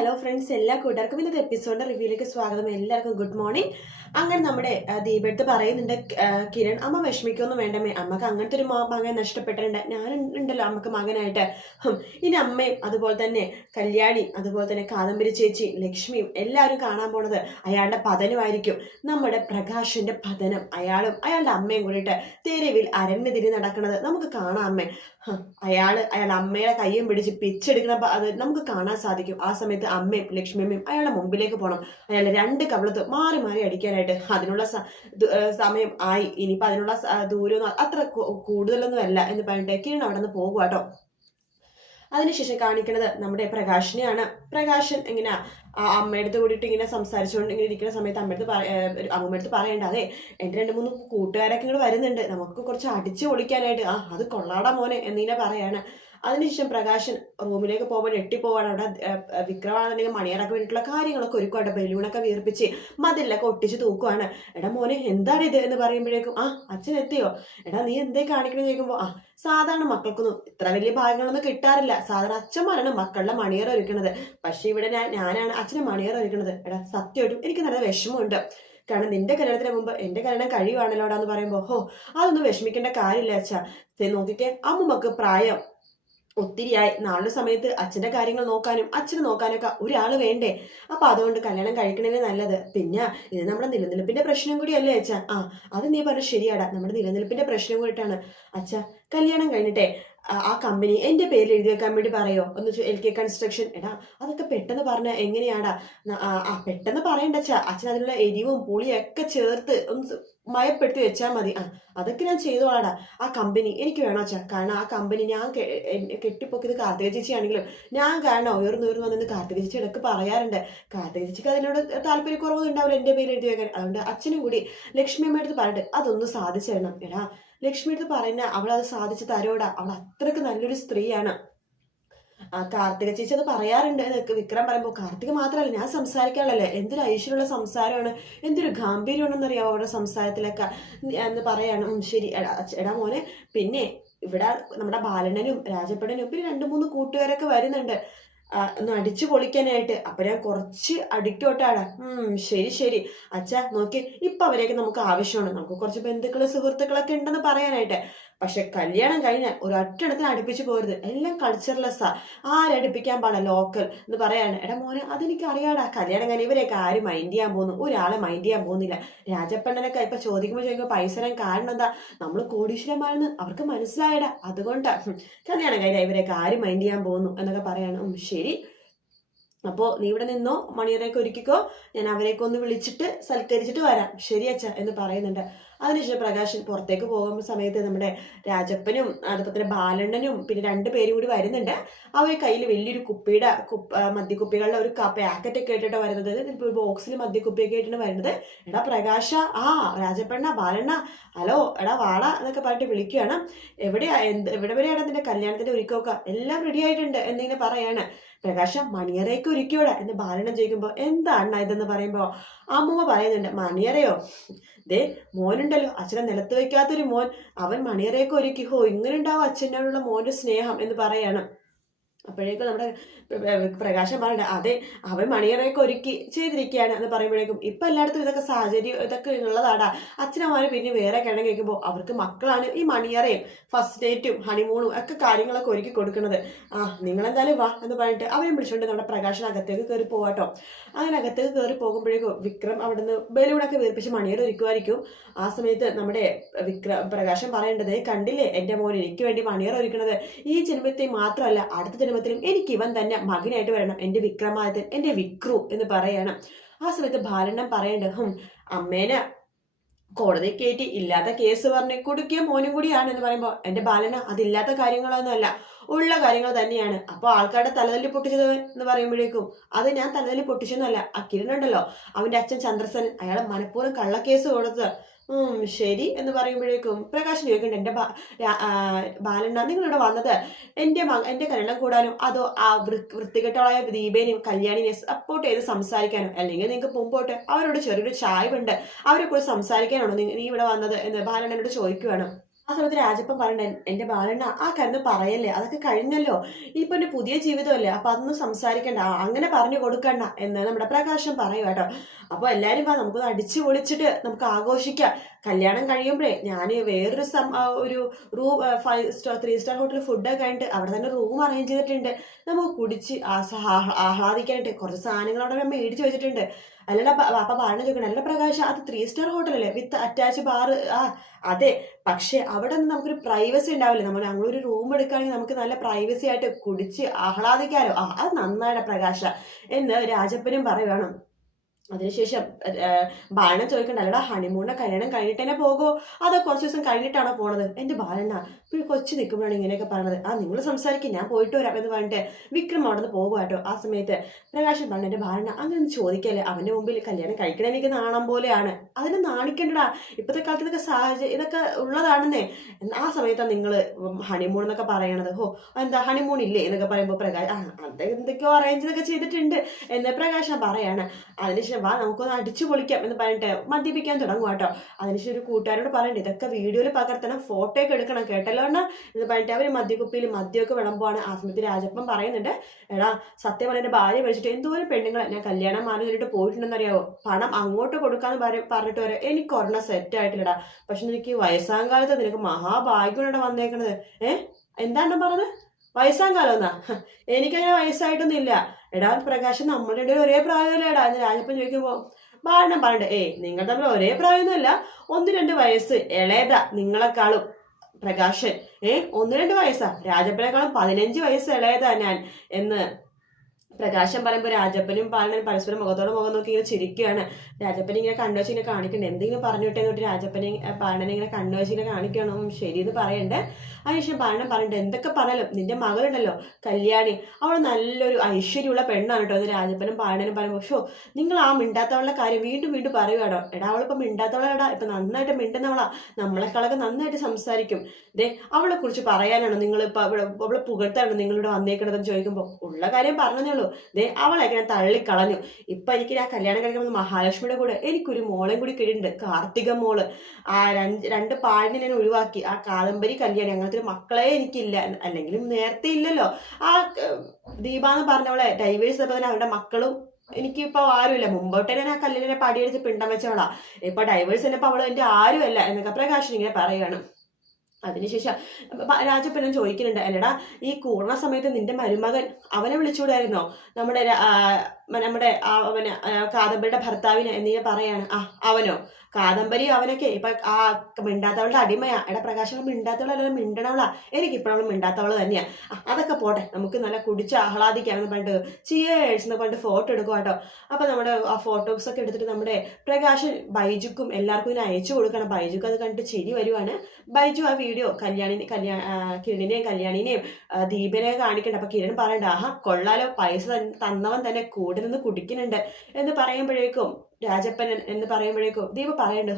Hello friends, എല്ലാ കൂട്ടുകാർക്കും ഇന്നത്തെ എപ്പിസോഡിന്റെ റിവ്യൂയിലേക്ക് സ്വാഗതം. എല്ലാവർക്കും ഗുഡ് മോർണിംഗ്. അങ്ങനെ നമ്മുടെ ദീപടുത്ത് പറയുന്നുണ്ട്, കിരൺ അമ്മ വിഷമിക്കൊന്നും വേണ്ടമേ, അമ്മക്ക് അങ്ങനത്തെ ഒരു മകൻ നഷ്ടപ്പെട്ടിട്ടുണ്ട്, ഞാനുണ്ടല്ലോ അമ്മക്ക് മകനായിട്ട്. ഇനി അമ്മയും അതുപോലെ തന്നെ കല്യാണി, അതുപോലെ തന്നെ കാദംബരി ചേച്ചി, ലക്ഷ്മിയും എല്ലാവരും കാണാൻ പോണത് അയാളുടെ പതനമായിരിക്കും. നമ്മുടെ പ്രകാശിന്റെ പതനം. അയാളും അയാളുടെ അമ്മയും കൂടിയിട്ട് തെരുവിൽ അരഞ്ഞു തിരി നടക്കുന്നത് നമുക്ക് കാണാം. അയാളുടെ അമ്മയുടെ കയ്യും പിടിച്ച് പിച്ചെടുക്കുന്ന അത് നമുക്ക് കാണാൻ സാധിക്കും. ആ സമയത്ത് അമ്മയും ലക്ഷ്മിയമ്മയും അയാളുടെ മുമ്പിലേക്ക് പോകണം. അയാളുടെ രണ്ട് കവിളത്ത് മാറി മാറി അടിക്കാനായിട്ട്. അതിനുള്ള സമയം ആയി. ഇനിയിപ്പോൾ അതിനുള്ള ദൂരം അത്ര കൂടുതലൊന്നും അല്ല എന്ന് പറഞ്ഞിട്ട് കിരൺ അവിടെ നിന്ന് പോകുക കേട്ടോ. അതിനുശേഷം കാണിക്കുന്നത് നമ്മുടെ പ്രകാശിനെയാണ്. പ്രകാശൻ ഇങ്ങനെ അമ്മയടുത്ത് കൂടിയിട്ട് ഇങ്ങനെ സംസാരിച്ചുകൊണ്ട് ഇങ്ങനെ ഇരിക്കുന്ന സമയത്ത് അമ്മമ്മടുത്ത് പറയണ്ട, അതെ എൻ്റെ 2-3 കൂട്ടുകാരൊക്കെ ഇങ്ങോട്ട് വരുന്നുണ്ട്, നമുക്ക് കുറച്ച് അടിച്ചു പൊളിക്കാനായിട്ട്. അത് കൊള്ളാടാ മോനെ എന്നിങ്ങനെ പറയാണ്. അതിനുശേഷം പ്രകാശൻ റൂമിലേക്ക് പോകുമ്പോൾ ഞെട്ടിപ്പോവാണ്. അവിടെ വിക്രമാണെങ്കിൽ മണിയറൊക്കെ വേണ്ടിയിട്ടുള്ള കാര്യങ്ങളൊക്കെ ഒരുക്കുവാണ്. ബലൂണൊക്കെ വീർപ്പിച്ച് മതിലൊക്കെ ഒട്ടിച്ച് തൂക്കുവാണ്. എടാ മോനെ എന്താണ് ഇത് എന്ന് പറയുമ്പോഴേക്കും അച്ഛൻ എത്തിയോ, എടാ നീ എന്തേ കാണിക്കണമെന്ന് ചോദിക്കുമ്പോൾ സാധാരണ മക്കൾക്കൊന്നും ഇത്ര വലിയ ഭാഗങ്ങളൊന്നും കിട്ടാറില്ല. സാധാരണ അച്ഛന്മാരാണ് മക്കളുടെ മണിയറ ഒരുക്കുന്നത്. പക്ഷെ ഇവിടെ ഞാനാണ് അച്ഛനെ മണിയറ ഒരുക്കുന്നത്. എടാ സത്യമായിട്ടും എനിക്ക് നല്ല വിഷമമുണ്ട്. കാരണം നിന്റെ കല്യാണത്തിന് മുമ്പ് എന്റെ കല്യാണം കഴിയുവാണല്ലോടാന്ന് പറയുമ്പോൾ അതൊന്നും വിഷമിക്കേണ്ട കാര്യമില്ല അച്ഛാ. നോക്കിക്കേ, അമ്മമ്മക്ക് പ്രായം ഒത്തിരിയായി. നാളെ സമയത്ത് അച്ഛന്റെ കാര്യങ്ങൾ നോക്കാനും അച്ഛനെ നോക്കാനൊക്കെ ഒരാൾ വേണ്ടേ. അപ്പൊ അതുകൊണ്ട് കല്യാണം കഴിക്കണേ നല്ലത്. പിന്നെ ഇത് നമ്മുടെ നിലനിൽപ്പിന്റെ പ്രശ്നം കൂടിയല്ലേ അച്ഛാ. അത് നീ പറഞ്ഞ ശരിയാടാ, നമ്മുടെ നിലനിൽപ്പിന്റെ പ്രശ്നം കൂടിയിട്ടാണ് അച്ഛാ. കല്യാണം കഴിഞ്ഞിട്ടെ ആ കമ്പനി എന്റെ പേരിൽ എഴുതി വെക്കാൻ വേണ്ടി പറയോ ഒന്ന്, LK കൺസ്ട്രക്ഷൻ. എടാ അതൊക്കെ പെട്ടെന്ന് പറഞ്ഞ എങ്ങനെയാടാ? പെട്ടെന്ന് പറയണ്ടച്ചാ. അച്ഛൻ അതിനുള്ള എരിവും പുളിയും ഒക്കെ ചേർത്ത് ഒന്ന് മയപ്പെടുത്തി വെച്ചാൽ മതി. അതൊക്കെ ഞാൻ ചെയ്തോളാടാ. ആ കമ്പനി എനിക്ക് വേണോ അച്ഛാ. കാരണം ആ കമ്പനി ഞാൻ കെട്ടിപ്പൊക്കിയത് കാർത്തിക ചേച്ചിയാണെങ്കിലും ഞാൻ കാരണം ഉയർന്നു വന്നെന്ന് കാർത്തിക ചേച്ചി ഇടക്ക് പറയാറുണ്ട്. കാർത്തിക ചേച്ചിക്ക് അതിനോട് താല്പര്യക്കുറവൊന്നും ഉണ്ടാവില്ല എൻ്റെ പേര് എഴുതി വെക്കാൻ. അതുകൊണ്ട് അച്ഛനും കൂടി ലക്ഷ്മി അമ്മയടുത്ത് പറഞ്ഞിട്ട് അതൊന്ന് സാധിച്ചു തരണം. എടാ ലക്ഷ്മി അടുത്ത് പറയുന്ന അവൾ അത് സാധിച്ചു തരോടാ. അവൾ അത്രക്ക് നല്ലൊരു സ്ത്രീയാണ്. കാർത്തിക ചേച്ചി അത് പറയാറുണ്ട് എന്നൊക്കെ വിക്രം പറയുമ്പോൾ, കാർത്തിക മാത്രമല്ല ഞാൻ സംസാരിക്കാനുള്ളല്ലേ, എന്തൊരു ഐശ്വര്യമുള്ള സംസാരമാണ്, എന്തൊരു ഗാംഭീര്യമാണെന്നറിയാമോ അവരുടെ സംസാരത്തിലൊക്കെ എന്ന് പറയാണ്. ശരി എടാ മോനെ, പിന്നെ ഇവിടെ നമ്മുടെ ബാലണ്ണനും രാജപ്പടനും പിന്നെ 2-3 കൂട്ടുകാരൊക്കെ വരുന്നുണ്ട് ഒന്ന് അടിച്ചു പൊളിക്കാനായിട്ട്. അപ്പൊ ഞാൻ കുറച്ച് അടിക്കോട്ടാണ്. ശരി അച്ഛാ. നോക്കി ഇപ്പൊ അവരെയൊക്കെ നമുക്ക് ആവശ്യമാണ്. നമുക്ക് കുറച്ച് ബന്ധുക്കള് സുഹൃത്തുക്കളൊക്കെ ഉണ്ടെന്ന് പറയാനായിട്ട്. പക്ഷെ കല്യാണം കഴിഞ്ഞാൽ ഒരൊറ്റടത്തിന് അടുപ്പിച്ച് പോരുത്. എല്ലാം കൾച്ചർലെസ്സാ. ആരടുപ്പിക്കാൻ പാടില്ല, ലോക്കൽ എന്ന് പറയാണ്. എടാ മോനെ അതെനിക്ക് അറിയാടാ. കല്യാണം കഴിഞ്ഞ ഇവരെയൊക്കെ ആരും മൈൻഡ് ചെയ്യാൻ പോകുന്നു, ഒരാളെ മൈൻഡ് ചെയ്യാൻ പോകുന്നില്ല. രാജപ്പണ്ണനൊക്കെ ഇപ്പൊ ചോദിക്കുമ്പോൾ പൈസ തരാൻ കാരണം എന്താ, നമ്മൾ കോടീശ്വരന്മാരെന്ന് അവർക്ക് മനസ്സിലായടാ. അതുകൊണ്ടാ കല്യാണം കഴിഞ്ഞാൽ ഇവരെയൊക്കെ ആരും മൈൻഡ് ചെയ്യാൻ പോകുന്നു എന്നൊക്കെ പറയാണ്. ശരി, അപ്പോൾ നീ ഇവിടെ നിന്നോ, മണിയറയൊക്കെ ഒരുക്കിക്കോ, ഞാൻ അവരെയൊക്കെ ഒന്ന് വിളിച്ചിട്ട് സൽക്കരിച്ചിട്ട് വരാം. ശരി അച്ഛ എന്ന് പറയുന്നുണ്ട്. അതിനുശേഷം പ്രകാശൻ പുറത്തേക്ക് പോകുന്ന സമയത്ത് നമ്മുടെ രാജപ്പനും അതുപോലെ തന്നെ ബാലണ്ണനും പിന്നെ 2 പേരും കൂടി വരുന്നുണ്ട്. അവർ കയ്യിൽ വലിയൊരു കുപ്പിയുടെ മദ്യക്കുപ്പികളുടെ ഒരു പാക്കറ്റൊക്കെ ഇട്ടിട്ട് വരുന്നത്, ബോക്സിൽ മദ്യക്കുപ്പിയൊക്കെ ഇട്ടിട്ട് വരുന്നത്. എടാ പ്രകാശ, രാജപ്പണ്ണ, ബാലണ്ണ, ഹലോ എടാ വാള എന്നൊക്കെ പറഞ്ഞിട്ട് വിളിക്കുകയാണ്. എവിടെ വരെയാണ് നിന്റെ കല്യാണത്തിന്റെ ഒരുക്കമൊക്കെ? എല്ലാം റെഡി ആയിട്ടുണ്ട് എന്നിങ്ങനെ പറയാണ്. പ്രകാശം മണിയറയൊക്കെ ഒരുക്കിയോടാ എന്ന് ബാലണ്ണൻ ചോദിക്കുമ്പോൾ, എന്താണ് ഇതെന്ന് പറയുമ്പോൾ അമ്മൂമ്മ പറയുന്നുണ്ട്, മണിയറയോ, ദേ മോനുണ്ടല്ലോ അച്ഛനെ നിലത്ത് വെക്കാത്തൊരു മോൻ, അവൻ മണിയറയൊക്കെ ഒരുക്കി. ഇങ്ങനെ ഉണ്ടാവും അച്ഛനോടുള്ള മോന്റെ സ്നേഹം എന്ന് പറയാണ്. അപ്പോഴേക്കും നമ്മുടെ പ്രകാശം പറയണ്ട, അതെ അവൻ മണിയറയൊക്കെ ഒരുക്കി ചെയ്തിരിക്കുകയാണ് എന്ന് പറയുമ്പോഴേക്കും ഇപ്പൊ എല്ലായിടത്തും ഇതൊക്കെ സാഹചര്യം ഇതൊക്കെ ഉള്ളതാടാ. അച്ഛനമ്മമാര് പിന്നെ വേറെ കിഴങ്ങ് കഴിക്കുമ്പോൾ അവർക്ക് മക്കളാണ് ഈ മണിയറയും ഫസ്റ്റ് ഡേറ്റും ഹണിമൂണും ഒക്കെ കാര്യങ്ങളൊക്കെ ഒരുക്കി കൊടുക്കുന്നത്. നിങ്ങളെന്തായാലും വാ എന്ന് പറഞ്ഞിട്ട് അവരെ വിളിച്ചുകൊണ്ട് നമ്മുടെ പ്രകാശൻ അകത്തേക്ക് കയറി പോവാട്ടോ. അങ്ങനെ അകത്തേക്ക് കയറി പോകുമ്പോഴേക്കും വിക്രം അവിടുന്ന് ബലൂണൊക്കെ വീർപ്പിച്ച് മണിയറ ഒരുക്കുമായിരിക്കും. ആ സമയത്ത് നമ്മുടെ പ്രകാശം പറയേണ്ടത്, കണ്ടില്ലേ എൻ്റെ മോൻ എനിക്ക് വേണ്ടി മണിയറ ഒരുക്കുന്നത്, ഈ ജന്മത്തെ മാത്രമല്ല അടുത്ത ജന്മത്തിലും എനിക്ക് ഇവൻ തന്നെ മകനായിട്ട് വരണം, എൻ്റെ വിക്രമാദിത്യൻ, എൻ്റെ വിക്രു എന്ന് പറയണം. ആ സമയത്ത് ബാലണ്ണൻ പറയേണ്ടത്, അമ്മേനെ കോടതി കയറ്റി ഇല്ലാത്ത കേസ് പറഞ്ഞ് കുടുക്കിയ മോനും കൂടിയാണ് എന്ന് പറയുമ്പോൾ, എൻ്റെ ബാലന അതില്ലാത്ത കാര്യങ്ങളൊന്നും അല്ല, ഉള്ള കാര്യങ്ങൾ തന്നെയാണ്. അപ്പൊ ആൾക്കാരുടെ തലതല്ലി പൊട്ടിച്ചത് എന്ന് പറയുമ്പോഴേക്കും അത് ഞാൻ തലതല്ലി പൊട്ടിച്ചെന്നല്ല, കിരണുണ്ടല്ലോ അവന്റെ അച്ഛൻ ചന്ദ്രസൻ, അയാളെ മനഃപൂർവ്വം കള്ളക്കേസ് കൊടുത്തത്. ശരി എന്ന് പറയുമ്പോഴേക്കും പ്രകാശ് ചോദിക്കണ്ട, എൻ്റെ ബാലണ്ണ നിങ്ങളിവിടെ വന്നത് എൻ്റെ കല്യാണം കൂടാനും അതോ ആ വൃത്തികെട്ടവളായ ദീപേനെയും കല്യാണിനെ സപ്പോർട്ട് ചെയ്ത് സംസാരിക്കാനോ, അല്ലെങ്കിൽ നിങ്ങൾക്ക് മുമ്പോട്ട് അവരോട് ചെറിയൊരു ചായവുണ്ട് അവരെ കൂടെ സംസാരിക്കാനാണോ നീ ഇവിടെ വന്നത് എന്ന് ബാലണ്ണനോട് ചോദിക്കുകയാണ്. ആ ആ സമയത്ത് രാജപ്പൻ പറയണ്ടേ, എന്റെ ബാലണ്ണ ആ കരുന്ന് പറയല്ലേ, അതൊക്കെ കഴിഞ്ഞല്ലോ, ഇപ്പൊ എന്റെ പുതിയ ജീവിതമല്ലേ, അപ്പൊ അതൊന്നും സംസാരിക്കണ്ട, അങ്ങനെ പറഞ്ഞു കൊടുക്കണ്ട എന്ന് നമ്മുടെ പ്രകാശം പറയും കേട്ടോ. അപ്പൊ എല്ലാരും വാ, നമുക്കൊന്ന് അടിച്ചു പൊളിച്ചിട്ട് നമുക്ക് ആഘോഷിക്കാം. കല്യാണം കഴിയുമ്പോഴേ ഞാൻ വേറൊരു ഒരു റൂം 5 സ്റ്റാർ 3 സ്റ്റാർ ഹോട്ടൽ ഫുഡൊക്കെ കഴിഞ്ഞിട്ട് അവിടെ തന്നെ റൂം അറേഞ്ച് ചെയ്തിട്ടുണ്ട്. നമുക്ക് കുടിച്ച് ആഹ്ലാദിക്കാനായിട്ട് കുറച്ച് സാധനങ്ങൾ അവിടെ മേടിച്ചു വെച്ചിട്ടുണ്ട്. അല്ലടാ അപ്പൊ പറഞ്ഞു ചോദിക്കണം, അല്ല പ്രകാശ് അത് 3 സ്റ്റാർ ഹോട്ടലല്ലേ വിത്ത് അറ്റാച്ച് ബാർ? ആ അതെ, പക്ഷെ അവിടെ നിന്ന് നമുക്കൊരു പ്രൈവസി ഉണ്ടാവില്ല. ഞങ്ങളൊരു റൂം എടുക്കുകയാണെങ്കിൽ നമുക്ക് നല്ല പ്രൈവസി ആയിട്ട് കുടിച്ച് ആഹ്ലാദിക്കാലോ. അത് നന്നായിട്ട് പ്രകാശ എന്ന് രാജപ്പനും പറയുവാണ്. അതിനുശേഷം ബാലൻ ചോദിക്കണ്ട, അല്ലടാ ഹണിമൂണിന്റെ കല്യാണം കഴിഞ്ഞിട്ട് തന്നെ പോകോ അതോ കുറച്ച് ദിവസം കഴിഞ്ഞിട്ടാണോ പോണത്? എന്റെ ബാലണ്ണ ഇപ്പോൾ കൊച്ചു നിൽക്കുമ്പോഴാണ് ഇങ്ങനെയൊക്കെ പറഞ്ഞത്. നിങ്ങൾ സംസാരിക്കും, ഞാൻ പോയിട്ട് വരാം എന്ന് പറഞ്ഞിട്ട് വിക്രം അവിടെ നിന്ന് പോകുക കേട്ടോ. ആ സമയത്ത് പ്രകാശൻ പറഞ്ഞു, എന്റെ ബാലണ്ണ അങ്ങനെ ഒന്ന് ചോദിക്കല്ലേ, അവന്റെ മുമ്പിൽ കല്യാണം കഴിക്കണ എനിക്ക് നാണം പോലെയാണ്, അതിനെ നാണിക്കണ്ടടാ, ഇപ്പോഴത്തെ കാലത്ത് ഇതൊക്കെ സാഹചര്യം ഇതൊക്കെ ഉള്ളതാണെന്നേ. ആ സമയത്താണ് നിങ്ങൾ ഹണിമൂൺ എന്നൊക്കെ പറയണത്. എന്താ ഹണിമൂൺ ഇല്ലേ എന്നൊക്കെ പറയുമ്പോൾ പ്രകാശ് അത് എന്തൊക്കെയോ അറേഞ്ച് ഇതൊക്കെ ചെയ്തിട്ടുണ്ട് എന്ന് പ്രകാശൻ പറയാണ്. അതിനുശേഷം വാ നമുക്കൊന്ന് അടിച്ചു പൊളിക്കാം എന്ന് പറഞ്ഞിട്ട് മദ്യപിക്കാൻ തുടങ്ങും കേട്ടോ. അതിനുശേഷം ഒരു കൂട്ടുകാരോട് പറയണ്ടേ, ഇതൊക്കെ വീഡിയോയിൽ പകർത്തണം, ഫോട്ടോ ഒക്കെ എടുക്കണം കേട്ടല്ലോ എന്ന് പറഞ്ഞിട്ട് അവർ മദ്യക്കുപ്പിയിൽ മദ്യമൊക്കെ വിളമ്പുവാണ്. ആ സമയത്ത് രാജപ്പൻ പറയുന്നുണ്ട്, എടാ സത്യം പറഞ്ഞ എന്റെ ഭാര്യ വിളിച്ചിട്ട് എന്തോരം പെണ്ണുങ്ങളെ ഞാൻ കല്യാണം മാനേജിട്ട് പോയിട്ടുണ്ടെന്ന് അറിയാവോ, പണം അങ്ങോട്ട് കൊടുക്കാന്ന് പറഞ്ഞിട്ട് വരെ എനിക്ക് ഒരെണ്ണം സെറ്റ് ആയിട്ടില്ലടാ, പക്ഷെ നിനക്ക് വയസ്സാം കാലത്ത് നിനക്ക് മഹാഭാഗ്യമാണ് വന്നേക്കണത്. എന്താണ് പറഞ്ഞത്? വയസ്സാം കാലം എന്നാ? എനിക്കങ്ങനെ വയസ്സായിട്ടൊന്നും ഇല്ല. എടാ പ്രകാശം നമ്മുടെ ഇടയിൽ ഒരേ പ്രായമല്ലേടാ എന്ന് രാജപ്പൻ ചോദിക്കുമ്പോ ബാലൻ പറയണ്ടേ, നിങ്ങൾ തമ്മിൽ ഒരേ പ്രായമൊന്നുമല്ല, 1-2 വയസ്സ് ഇളയതാ നിങ്ങളെക്കാളും പ്രകാശൻ. 1-2 വയസ്സാ, രാജപ്പനേക്കാളും 15 വയസ്സ് ഇളയതാ ഞാൻ എന്ന് പ്രകാശം പറയുമ്പോൾ രാജപ്പനും ബാലനും പരസ്പരം മുഖത്തോട് മുഖം നോക്കി ഇങ്ങനെ ചിരിക്കുകയാണ്. രാജപ്പൻ ഇങ്ങനെ കണ്ണുവച്ച് ഇങ്ങനെ കാണിക്കണ്ടേ, എന്തെങ്കിലും പറഞ്ഞിട്ടേ എന്നിട്ട് രാജപ്പനെ ബാലനെ ഇങ്ങനെ കണ്ണുവച്ച് ഇങ്ങനെ കാണിക്കണം ശരിയെന്ന് പറയണ്ടേ. അതിനുശേഷം ബാലൻ പറയണ്ടേ, എന്തൊക്കെ പറഞ്ഞാലും നിന്റെ മകളുണ്ടല്ലോ കല്യാണി, അവൾ നല്ലൊരു ഐശ്വര്യമുള്ള പെണ്ണാണ് കേട്ടോ എന്ന് രാജപ്പനും ബാലനും പറയുമ്പോൾ, നിങ്ങൾ ആ മിണ്ടാത്തവളുടെ കാര്യം വീണ്ടും വീണ്ടും പറയുകയാണോ? എടാ അവളിപ്പോൾ മിണ്ടാത്തവളാടാ, ഇപ്പൊ നന്നായിട്ട് മിണ്ടുന്നവളാ, നമ്മളെക്കാളൊക്കെ നന്നായിട്ട് സംസാരിക്കും. അവളെ കുറിച്ച് പറയാനാണോ നിങ്ങൾ ഇപ്പൊ അവളെ പുകഴ്ത്താണോ നിങ്ങളിവിടെ വന്നേക്കണതെന്ന് ചോദിക്കുമ്പോൾ ഉള്ള കാര്യം പറഞ്ഞതേ ഉള്ളൂ. അവളെയൊക്കെ ഞാൻ തള്ളിക്കളഞ്ഞു. ഇപ്പൊ എനിക്ക് ആ കല്യാണം കഴിക്കണം മഹാലക്ഷ്മിയുടെ കൂടെ എനിക്കൊരു മോളെ കൂടി കിട്ടിയിട്ടുണ്ട്, കാർത്തിക മോള്. ആ രണ്ട് പാടിനെ ഞാൻ ഒഴിവാക്കി. ആ കാദംബരി കല്യാണി അങ്ങനത്തെ ഒരു മക്കളെ എനിക്കില്ല, അല്ലെങ്കിലും നേരത്തെ ഇല്ലല്ലോ. ആ ദീപാന്ന് പറഞ്ഞവളെ ഡൈവേഴ്സ് തന്നെ അവരുടെ മക്കളും എനിക്കിപ്പോ ആരുമില്ല. മുമ്പോട്ടേ ഞാൻ ആ കല്യാണെ പടിയെടുത്ത് പിണ്ടം വെച്ചവളാ, ഇപ്പൊ ഡൈവേഴ്സ് തന്നെ ഇപ്പൊ അവള് എന്റെ ആരുമല്ല എന്നൊക്കെ പ്രകാശൻ ഇങ്ങനെ പറയുകയാണ്. അതിനുശേഷം രാജപ്പനും ചോദിക്കുന്നുണ്ട്, അല്ലടാ ഈ കൂടണ സമയത്ത് നിന്റെ മരുമകൻ അവനെ വിളിച്ചുകൂടായിരുന്നോ, നമ്മുടെ അവന് കാദംബരിയുടെ ഭർത്താവിന് എന്നിങ്ങനെ പറയാണ്. അവനോ കാദംബരി അവനൊക്കെ ഇപ്പൊ ആ മിണ്ടാത്തവളുടെ അടിമയാ. എടാ പ്രകാശം മിണ്ടാത്തവളല്ല മിണ്ടണവളാ, എനിക്കിപ്പോഴും മിണ്ടാത്തവള് തന്നെയാ. അതൊക്കെ പോട്ടെ, നമുക്ക് നല്ല കുടിച്ച് ആഹ്ലാദിക്കാം എന്ന് പറഞ്ഞിട്ട് ചിയേഴ്സ് എന്ന് പറഞ്ഞിട്ട് ഫോട്ടോ എടുക്കുക കേട്ടോ. അപ്പൊ നമ്മുടെ ആ ഫോട്ടോസ് ഒക്കെ എടുത്തിട്ട് നമ്മുടെ പ്രകാശൻ ബൈജുക്കും എല്ലാവർക്കും ഇതിനെ അയച്ചു കൊടുക്കണം. ബൈജുക്ക് അത് കണ്ടിട്ട് ചിരി വരുവാണ്. ബൈജു ആ വീഡിയോ കിരണിനെയും കല്യാണിനെയും ദീപനെയും കാണിക്കണ്ട. അപ്പൊ കിരൺ പറയണ്ട, കൊള്ളാലോ, പൈസ തന്നവൻ തന്നെ കൂടെ നിന്ന് കുടിക്കുന്നുണ്ട് എന്ന് പറയുമ്പോഴേക്കും രാജപ്പൻ എന്ന് പറയുമ്പോഴേക്കും ദീപ പറയണ്ട്,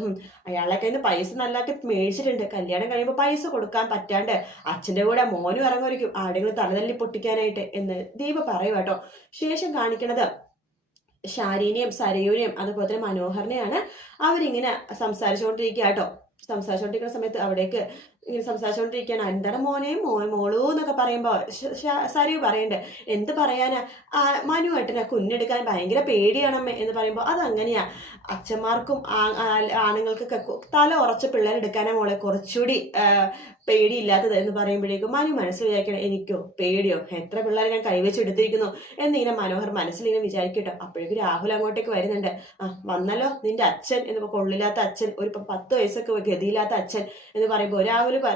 അയാളെ കയ്യിൽ നിന്ന് പൈസ നല്ലതാക്കി മേടിച്ചിട്ടുണ്ട്, കല്യാണം കഴിയുമ്പോൾ പൈസ കൊടുക്കാൻ പറ്റാണ്ട് അച്ഛന്റെ കൂടെ മോനും ഇറങ്ങുമായിരിക്കും ആടെങ്കിലും തലതല്ലി പൊട്ടിക്കാനായിട്ട് എന്ന് ദീപ പറയും കേട്ടോ. ശേഷം കാണിക്കണത് ഷാരിനെയും സരയൂനെയും അതുപോലെ തന്നെ മനോഹറിനെയാണ്. അവരിങ്ങനെ സംസാരിച്ചുകൊണ്ടിരിക്കുക കേട്ടോ. സംസാരിച്ചുകൊണ്ടിരിക്കുന്ന സമയത്ത് അവിടേക്ക് ഇങ്ങനെ സംസാരിച്ചുകൊണ്ടിരിക്കുകയാണ്. എന്താണ് മോളൂ എന്നൊക്കെ പറയുമ്പോൾ സരയു പറയണ്ടേ, എന്ത് പറയാനാ, മനുവേട്ടനെ കുഞ്ഞെടുക്കാൻ ഭയങ്കര പേടിയാണമ്മേ എന്ന് പറയുമ്പോൾ അതങ്ങനെയാ, അച്ഛന്മാർക്കും ആണുങ്ങൾക്കൊക്കെ തല ഉറച്ച പിള്ളേരെടുക്കാനാ മോളെ കുറച്ചുകൂടി പേടിയില്ലാത്തത് എന്ന് പറയുമ്പോഴേക്കും മനു മനസ്സിൽ വിചാരിക്കണം, എനിക്കോ പേടിയോ, എത്ര പിള്ളേരെ ഞാൻ കൈവച്ചെടുത്തിരിക്കുന്നു എന്നിങ്ങനെ മനോഹർ മനസ്സിലിങ്ങനെ വിചാരിക്കട്ടോ. അപ്പോഴേക്കും രാഹുൽ അങ്ങോട്ടേക്ക് വരുന്നുണ്ട്. വന്നല്ലോ നിന്റെ അച്ഛൻ എന്ന്, കൊള്ളില്ലാത്ത അച്ഛൻ, ഒരു 10 വയസ്സൊക്കെ ഗതിയില്ലാത്ത അച്ഛൻ എന്ന് പറയുമ്പോൾ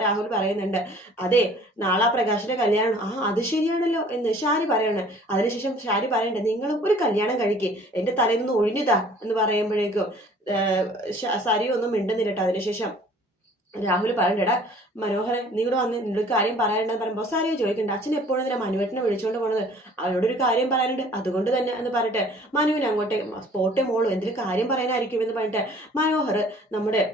രാഹുൽ പറയുന്നുണ്ട്, അതെ നാളെ പ്രകാശിന്റെ കല്യാണം. അത് ശരിയാണല്ലോ എന്ന് ഷാരി പറയാണ്. അതിനുശേഷം ഷാരി പറയണ്ടേ, നിങ്ങളും ഒരു കല്യാണം കഴിക്കേ, എന്റെ തലയിൽ നിന്ന് ഒഴിഞ്ഞതാ എന്ന് പറയുമ്പോഴേക്കും സരി ഒന്നും മിണ്ടുന്നില്ലട്ടോ. അതിനുശേഷം രാഹുൽ പറയണ്ടടാ മനോഹരൻ, നീ കൂടെ വന്ന് നിന്നോട് കാര്യം പറയാനുണ്ടെന്ന് പറയുമ്പോൾ സാരിയോ ചോദിക്കണ്ട, അച്ഛൻ എപ്പോഴും എന്തിനാ മനുവേട്ടനെ വിളിച്ചുകൊണ്ട് പോണത്, അവനോടൊരു കാര്യം പറയാനുണ്ട് അതുകൊണ്ട് തന്നെ എന്ന് പറഞ്ഞിട്ട് മനുവിന് അങ്ങോട്ടേ സ്പോട്ടെ മോളൂ എന്തെങ്കിലും കാര്യം പറയാനായിരിക്കും എന്ന് പറഞ്ഞിട്ട് മനോഹർ നമ്മുടെ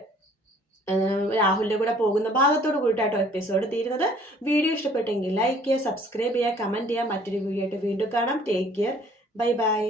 രാഹുലിന്റെ കൂടെ പോകുന്ന ഭാഗത്തോട് കൂടിയിട്ടാട്ടോ എപ്പിസോഡ് തീരുന്നത്. വീഡിയോ ഇഷ്ടപ്പെട്ടെങ്കിൽ ലൈക്ക് ചെയ്യുക, സബ്സ്ക്രൈബ് ചെയ്യുക, കമന്റ് ചെയ്യുക. മറ്റൊരു വീഡിയോ ആയിട്ട് വീണ്ടും കാണാം. Take care, bye bye.